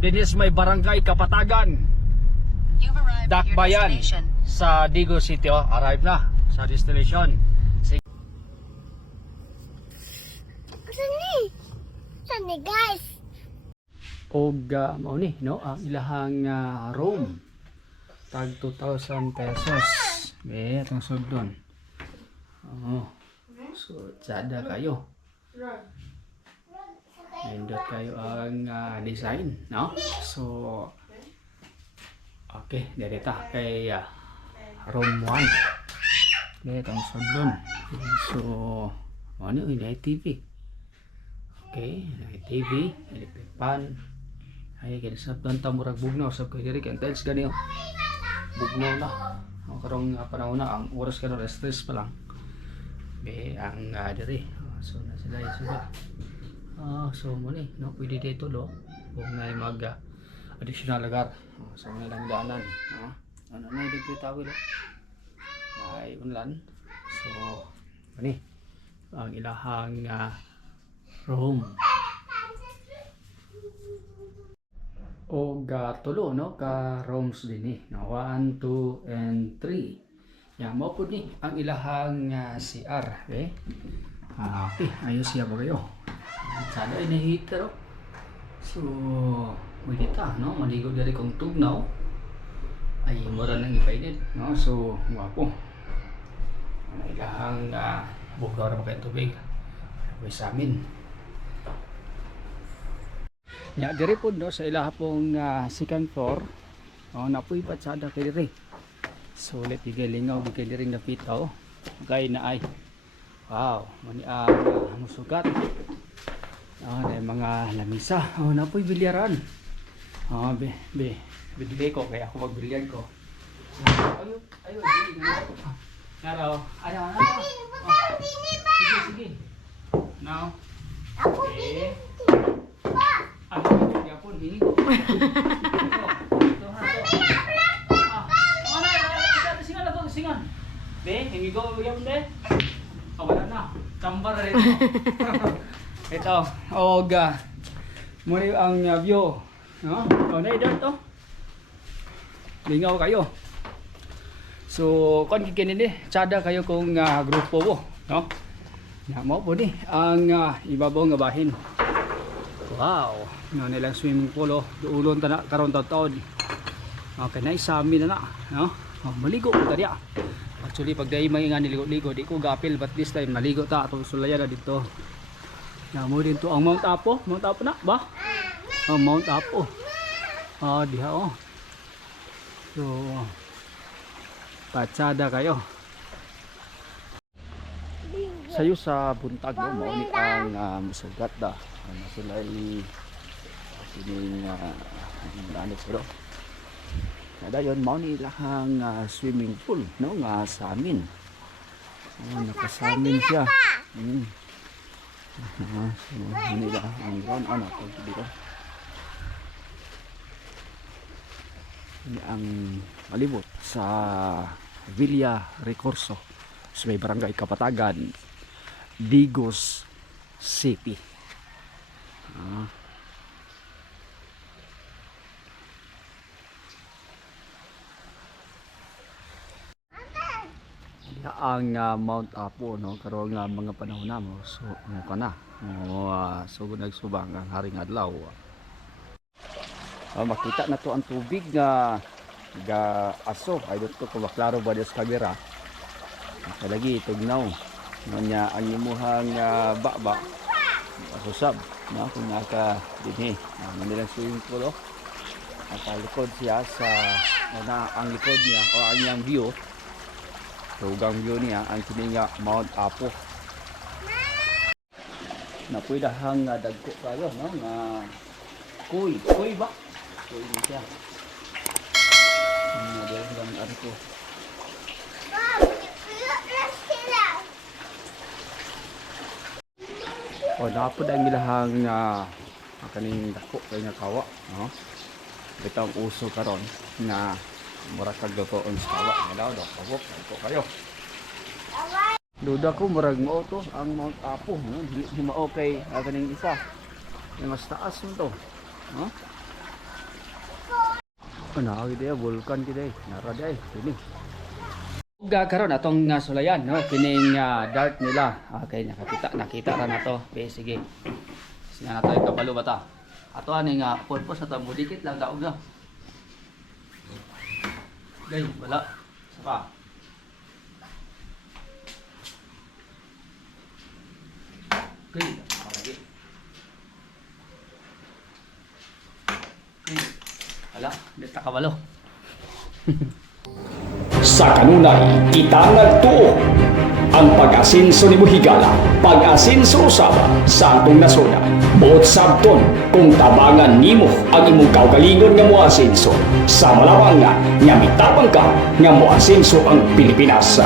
Dinis may barangay Kapatagan, Dakbayan sa Digo City. Oh, arrive na sa destination. Sani guys. Og mao ni no ang ilahang room tag 2,000 pesos. Atong sugdon. Oh. So sada kayo. Nindot kayo ang design, no? So okay, direta kay room 1. Atong sugdon. So ano ini TV. Okay, TV, electric pan. Ay kay sabtan ta murag bugnaw sab kay diri kay tiles gani. Bugnaw na. Karong panahon na ang oras karon stress pa lang. Okay, ang diri. So na sila isuga. So mo ni no pwede dito do. Kung may mag additional lugar. So na lang daanan, no. Ano na dito tawid do. Ay unlan. So ani ang ilahang room. O tulo no ka rooms din no 1, 2 and 3. Ya mo pud ni ang ilahang CR, okay? Okay, ayos siya ba kayo? Sada ini heater. So, pwede ta no maligo diri kung tugnaw. Ay mura nang ipainit, no? So, guwapo. Ang ilahang bugaw ra ba kay tubig. Way sa amin. Ya diri pud no sa ilaha pong second floor. Napoy patsada kay diri. Sulit gigalingaw kay diri napitaw. Kay na ay. Wow, mani ang musugat. Na mga lamisa. Napoy bilyaran. Bidili ko kaya ako magbilyan ko. Ayo dili na. Naro. Ano. Sige. Now. Okay. Ano yung yapon ini? Singan. Be, hindi ko yam de. Wala na. Chambar rin. Ito, oga. Muli ang view, no? Na ito. Lingaw kayo. So, kon kikinili, tsada kayo kung grupo mo, no? Na mo po ni ang ibabaw nga bahin. Wow, no nilang swimming pool duulon ta na karon taon. Okay na isami na no? Maligo ta diya. Actually pag day may nga niligo-ligo di ko gapil but this time maligo ta atong sulayan na dito. Na mo din to ang Mount Apo na ba? Mount Apo. Diha So patsada kayo. Sayo sa buntag mo ni ang musugat da. Ano sila sining ano sila. Kada yon mao ni lahang swimming pool no nga sa amin. Nakasamin siya. So nila ang ground ano ko dito. Ini ang malibot sa Villa Recurso sa may barangay Kapatagan, Digos City. Ang Mount Apo no karon nga mga panahon na mo so ko na so nagsubang ang haring adlaw. Makita na to ang tubig nga aso ay dito ko maklaro ba sa camera. Lagi tugnaw nya ang imuhang baba susab no kung naka dinhi manilang swimming pool nakalikod siya sa ang likod niya o ang iyang view. Tugang view niya ang kininga Mount Apo. Napoy dahang dagko kayo no nga kuy ba? Kuy ni siya. Ang arko. Napod ang ilahang kaning dako kay nga kawa no. Bitang uso karon na murag kag dotoon sa kawa ngalaw do pagok ko kayo. Duda ko murag mo to ang Mount Apo no di mao kay kaning isa. Yung mas taas mo to. No? Ana gid vulkan gid nara day kini. Gakaron atong sulayan no kining dart nila. Okay nakita ra nato. Okay sige. Sige na to kabalo bata. Ato ani nga purpose na to mudikit lang daog na. Gay wala. Saka. Gay lagi. Wala, dito kabalo. Sa kanunay, itangag tuo ang pag-asinso ni Buhigala, pag-asinso usaba sa atong nasona. Buot sabton kung tabangan nimo ang imong kaugalingon nga moasinso sa malawang nga mitabang ka nga moasinso ang Pilipinas.